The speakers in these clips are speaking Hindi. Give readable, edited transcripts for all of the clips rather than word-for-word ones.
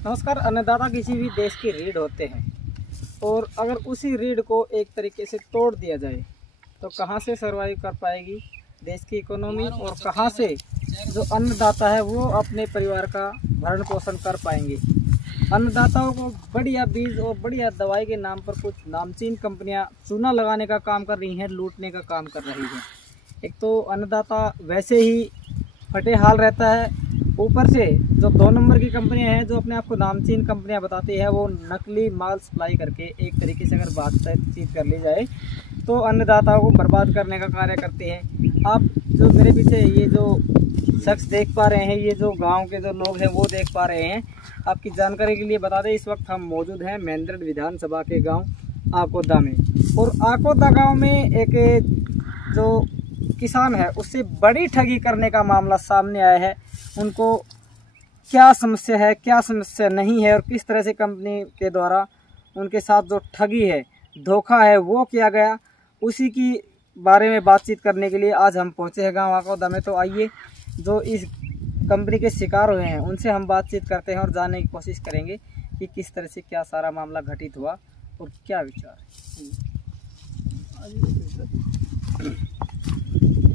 नमस्कार। अन्नदाता किसी भी देश की रीढ़ होते हैं और अगर उसी रीढ़ को एक तरीके से तोड़ दिया जाए तो कहाँ से सर्वाइव कर पाएगी देश की इकोनॉमी, और कहाँ से जो अन्नदाता है वो अपने परिवार का भरण पोषण कर पाएंगे। अन्नदाताओं को बढ़िया बीज और बढ़िया दवाई के नाम पर कुछ नामचीन कंपनियां चूना लगाने का काम कर रही हैं, लूटने का काम कर रही हैं। एक तो अन्नदाता वैसे ही फटे हाल रहता है, ऊपर से जो 2 नंबर की कंपनियां हैं जो अपने आप को नामचीन कंपनियां बताती है, वो नकली माल सप्लाई करके एक तरीके से अगर बातचीत कर ली जाए तो अन्नदाताओं को बर्बाद करने का कार्य करते हैं। आप जो मेरे पीछे ये जो शख्स देख पा रहे हैं, ये जो गांव के जो लोग हैं वो देख पा रहे हैं। आपकी जानकारी के लिए बता दें, इस वक्त हम मौजूद हैं मेंदरगढ़ विधानसभा के गाँव आकोदा में, और आकोदा गाँव में एक जो किसान है उससे बड़ी ठगी करने का मामला सामने आया है। उनको क्या समस्या है, क्या समस्या नहीं है, और किस तरह से कंपनी के द्वारा उनके साथ जो ठगी है, धोखा है, वो किया गया, उसी की बारे में बातचीत करने के लिए आज हम पहुंचे हैं गांव आकोदा में। तो आइए जो इस कंपनी के शिकार हुए हैं उनसे हम बातचीत करते हैं और जानने की कोशिश करेंगे कि किस तरह से क्या सारा मामला घटित हुआ और क्या विचार है।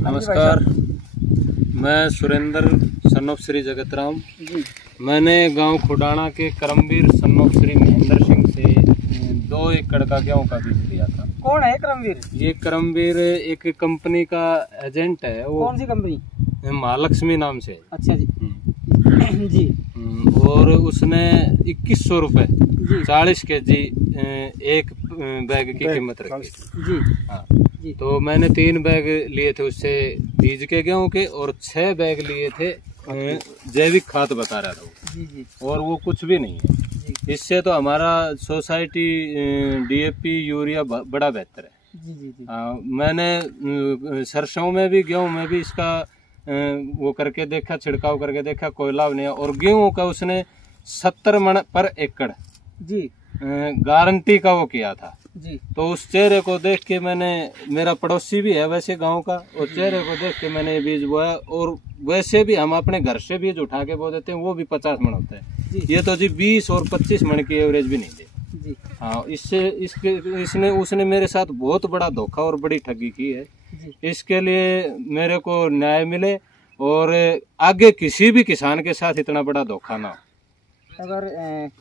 नमस्कार, मैं सुरेंद्र सन ऑफ श्री जगतराम। मैंने गांव खुडाना के करमवीर सन ऑफ श्री महेंद्र सिंह से 2 एकड़ का गेहूं का बीज लिया था। कौन है करमवीर? ये करमवीर एक कंपनी का एजेंट है। वो कौन सी कंपनी? महालक्ष्मी नाम से। अच्छा जी। जी। और उसने 2100 रुपए 40 केजी एक बैग की कीमत रखी जी। हाँ जी। तो मैंने 3 बैग लिए थे उससे बीज के गेहूं के, और 6 बैग लिए थे जैविक खाद बता रहा था जी जी। और वो कुछ भी नहीं है जी। इससे तो हमारा सोसाइटी डीएपी यूरिया बड़ा बेहतर है जी जी जी। मैंने सरसों में भी गेहूं में भी इसका वो करके देखा, छिड़काव करके देखा, कोई लाभ नहीं है। और गेहूं का उसने 70 मन पर एकड़ जी गारंटी का वो किया था जी। तो उस चेहरे को देख के मैंने, मेरा पड़ोसी भी है वैसे गांव का, और चेहरे को देख के मैंने बीज बोया। और वैसे भी हम अपने घर से बीज उठा के बो देते हैं, वो भी 50 मन होता है। ये तो जी 20 और 25 मन की एवरेज भी नहीं दे जी। हाँ, इसने उसने मेरे साथ बहुत बड़ा धोखा और बड़ी ठगी की है जी। इसके लिए मेरे को न्याय मिले और आगे किसी भी किसान के साथ इतना बड़ा धोखा ना हो। अगर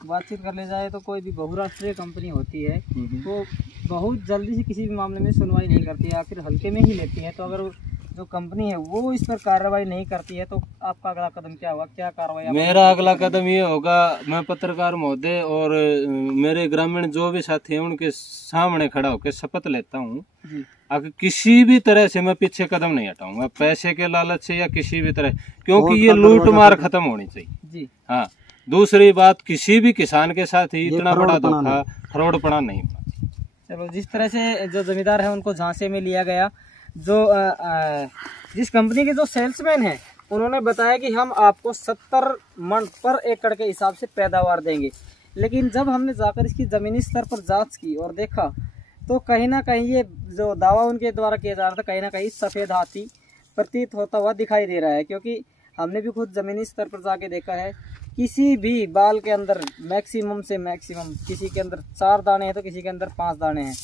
बातचीत कर ले जाए तो कोई भी बहुराष्ट्रीय कंपनी होती है वो बहुत जल्दी से किसी भी मामले में सुनवाई नहीं करती है, आखिर हल्के में ही लेती है। तो अगर जो कंपनी है वो इस पर कार्रवाई नहीं करती है तो आपका अगला कदम क्या होगा? क्या कार्रवाई? मेरा अगला कदम ये होगा, मैं पत्रकार महोदय और मेरे ग्रामीण जो भी साथी हैं उनके सामने खड़ा होकर शपथ लेता हूँ, अगर किसी भी तरह से मैं पीछे कदम नहीं हटाऊंगा, पैसे के लालच से या किसी भी तरह, क्योंकि ये लूट मार खत्म होनी चाहिए जी। हाँ, दूसरी बात, किसी भी किसान के साथ ही इतना बड़ा धोखा, फ्रॉडपना नहीं होना चाहिए। चलो, जिस तरह से जो जमींदार है उनको झांसे में लिया गया, जो जिस कंपनी के जो सेल्समैन हैं उन्होंने बताया कि हम आपको 70 मन पर एकड़ के हिसाब से पैदावार देंगे, लेकिन जब हमने जाकर इसकी जमीनी स्तर पर जांच की और देखा तो कहीं ना कहीं ये जो दावा उनके द्वारा किया जा रहा था, कहीं ना कहीं सफ़ेद हाथी प्रतीत होता हुआ दिखाई दे रहा है। क्योंकि हमने भी खुद जमीनी स्तर पर जाके देखा है, किसी भी बाल के अंदर मैक्सिमम से मैक्सिमम किसी के अंदर 4 दाने हैं तो किसी के अंदर 5 दाने हैं।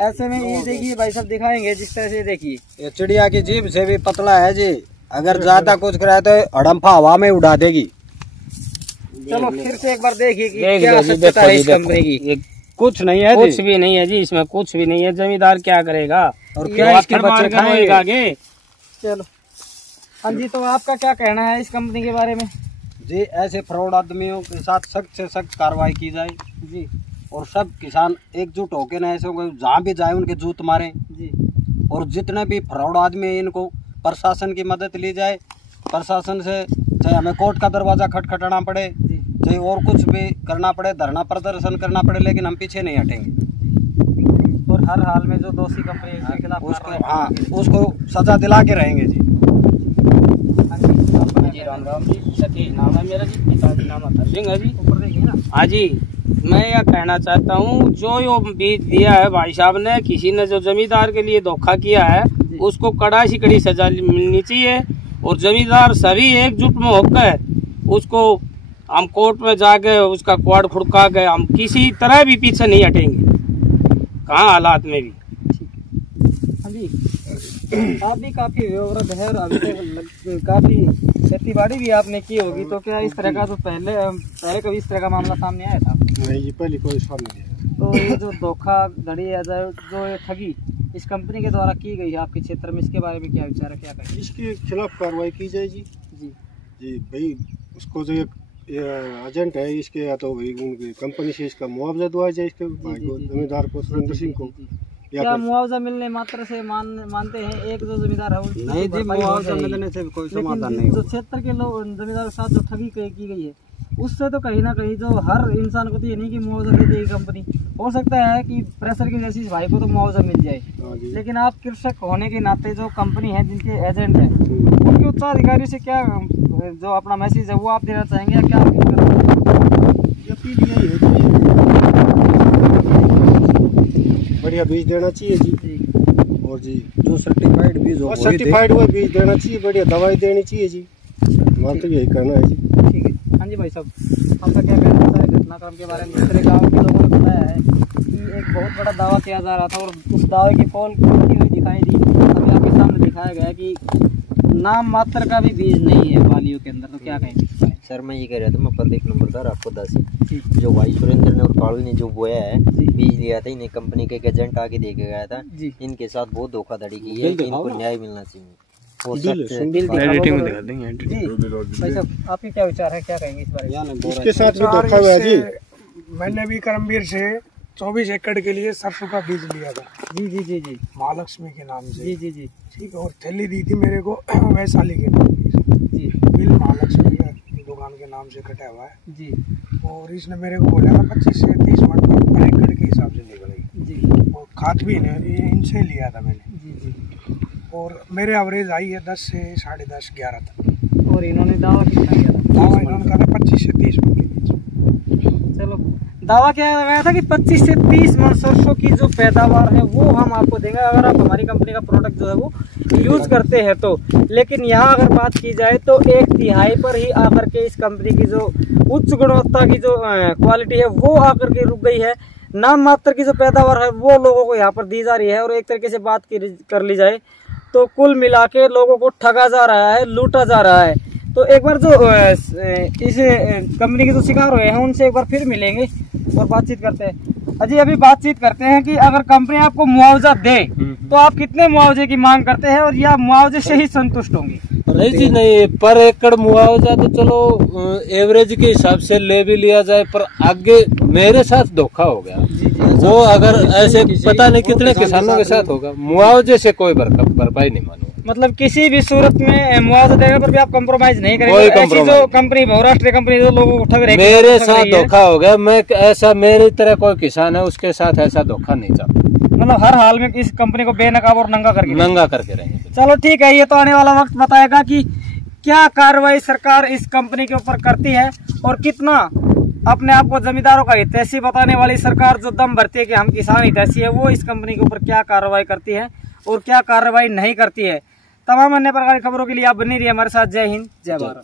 ऐसे में ये देखिए भाई साहब दिखाएंगे, जिस तरह से देखिए ये चिड़िया की जीभ से भी पतला है जी, अगर ज्यादा कुछ कराए तो हड़म्फा हवा में उड़ा देगी। चलो फिर से एक बार देखिए कि क्या सच्चाई है इस कंपनी की। कुछ नहीं है, कुछ भी नहीं है जी, इसमें कुछ भी नहीं है। जमींदार क्या करेगा और क्या इसके बच्चे खाएंगे आगे। चलो हाँ जी, तो आपका क्या कहना है इस कंपनी के बारे में? जी, ऐसे फ्रॉड आदमियों के साथ सख्त से सख्त कार्रवाई की जाए जी, और सब किसान एकजुट होकर ना ऐसे जहाँ भी जाए उनके जूत मारे जी। और जितने भी फ्रॉड आदमी है इनको प्रशासन की मदद ली जाए। प्रशासन से चाहे हमें कोर्ट का दरवाजा खटखटाना पड़े, चाहे और कुछ भी करना पड़े, धरना प्रदर्शन करना पड़े, लेकिन हम पीछे नहीं हटेंगे। और हर हाल में जो दोषी कंपनी के खिलाफ उसको सजा दिला के रहेंगे जी। जी राम राम जी, सतीश नाम है मेरा जी, पिताजी नाम अतर सिंह है जी। ऊपर देखिए ना। हाँ जी, मैं यह कहना चाहता हूँ, जो यो बीज दिया है भाई साहब ने, किसी ने जो जमींदार के लिए धोखा किया है उसको कड़ा से कड़ी सजा मिलनी चाहिए। और जमींदार सभी एकजुट में होकर उसको हम कोर्ट में जाके उसका क्वाड खुड़का गए, हम किसी तरह भी पीछे नहीं हटेंगे, कहाँ हालात में भी। हाँ जी, आप भी काफी व्यवहार है और अभी तक काफी खेती बाड़ी भी आपने की होगी, तो क्या इस तरह का तो पहले कभी इस तरह का मामला सामने आया था? नहीं जी, पहले कोई सवाल नहीं है। तो ये जो धोखाधड़ी है, जो ये ठगी इस कंपनी के द्वारा की गई है आपके क्षेत्र में, इसके बारे में क्या विचार है, क्या कहेंगे? इसके खिलाफ कार्रवाई की जाए जी। जी जी भाई, उसको जो एजेंट है इसके, या तो भाई उनकी कंपनी से इसका मुआवजा दिया जाए इसके भाई को, जमींदार को, सुरेंद्र सिंह को। क्या मुआवजा मिलने मात्र से मानते हैं एक जो जमींदार है नहीं जी, मुआवजा मिलने से कोई समाधान नहीं। जो क्षेत्र के लोग जमींदार के साथ जो ठगी की गई है, उससे तो कहीं ना कहीं जो हर इंसान को तो ये नहीं कि मुआवजा दे देगी कंपनी, हो सकता है कि प्रेशर की जैसी भाई को तो मुआवजा मिल जाए, लेकिन आप कृषक होने के नाते जो कंपनी है जिनके एजेंट है, उनके उच्चाधिकारी से क्या जो अपना मैसेज है वो आप देना चाहेंगे, या क्या अपील यही है कि बढ़िया बीज देना चाहिए जी, और जी जो सर्टिफाइड बीज हो, सर्टिफाइड हुआ बीज देना चाहिए, बढ़िया दवाई देनी चाहिए जी, हमारा तो यही कहना है जी। ठीक है। हाँ जी भाई साहब, आपका क्या कहना है घटनाक्रम के बारे में? दूसरे गाँव के लोगों ने बताया है कि एक बहुत बड़ा दावा किया जा रहा था और उस दावे की पोल खुलती हुई दिखाई दी, अभी आपके सामने दिखाया गया कि नाम मात्र का भी बीज नहीं है वालियों के अंदर, तो क्या कहेंगे? सर मैं ये कह रहा था, मैं प्रत्येक नंबरदार आपको 10 जो भाई सुरेंद्र ने और कालू ने जो बोया है बीज लिया था, इन्हें कंपनी के एक एजेंट आके दे के गया था, इनके साथ बहुत धोखाधड़ी की है, इनको न्याय मिलना चाहिए। भाई साहब, आपके क्या विचार है, क्या कहेंगे इस बारे में? इसके साथ भी धोखा हुआ है जी। मैंने भी करमवीर से 24 एकड़ के लिए सरसों का बीज लिया था। जी जी जी जी, महालक्ष्मी के नाम से। जी जी जी, ठीक है, और थैली दी थी मेरे को वैशाली के नाम की जी, बिल महालक्ष्मी का दुकान के नाम से कटा हुआ है जी, और इसने मेरे को बोला था 25 से 30 मन पर एकड़ के हिसाब से निकलेगी जी, और खाद भी इनसे लिया था मैंने जी जी, और मेरे एवरेज आई है 10 से 10.5 11 तक। और इन्होंने दावा कितना किया था? दावा इन्होंने कहा था 25 से 30 मन के बीच। चलो, दावा किया गया था कि 25 से 30 मन सरसों की जो पैदावार है वो हम आपको देंगे अगर आप हमारी कंपनी का प्रोडक्ट जो है वो यूज करते हैं तो। लेकिन यहाँ अगर बात की जाए तो 1/3 पर ही आकर के इस कंपनी की जो उच्च गुणवत्ता की जो क्वालिटी है वो आकर के रुक गई है। नाम मात्र की जो पैदावार है वो लोगों को यहाँ पर दी जा रही है, और एक तरीके से बात कर ली जाए तो कुल मिला के लोगों को ठगा जा रहा है, लूटा जा रहा है। तो एक बार जो इस कंपनी के जो शिकार हुए हैं उनसे एक बार फिर मिलेंगे और बातचीत करते हैं। अजी अभी बातचीत करते हैं कि अगर कंपनी आपको मुआवजा दे तो आप कितने मुआवजे की मांग करते हैं, और या मुआवजे से ही संतुष्ट होंगे? नहीं जी नहीं, पर एकड़ मुआवजा तो चलो एवरेज के हिसाब से ले भी लिया जाए, पर आगे मेरे साथ धोखा हो गया वो अगर ऐसे पता नहीं कितने किसानों के साथ होगा, मुआवजे से कोई भरपाई नहीं मानूंगा। मतलब किसी भी सूरत में मुआवजा देने पर भी आप कंप्रोमाइज नहीं करेंगे? ऐसी जो कंपनी बहुराष्ट्रीय कंपनी जो लोगों को ठग रही है, मेरे साथ धोखा हो गया। मैं ऐसा, मेरी तरह कोई किसान है उसके साथ ऐसा धोखा नहीं चाहता। मतलब हर हाल में इस कंपनी को बेनकाब और नंगा करके रहेंगे। चलो ठीक है, ये तो आने वाला वक्त बताएगा कि क्या कार्रवाई सरकार इस कंपनी के ऊपर करती है, और कितना अपने आप को जमींदारों का हितैषी बताने वाली सरकार जो दम भरती है कि हम किसान हितैषी है, वो इस कंपनी के ऊपर क्या कार्रवाई करती है और क्या कार्रवाई नहीं करती है। तमाम अन्य प्रकार की खबरों के लिए आप बनी रहिए हमारे साथ। जय हिंद, जय भारत।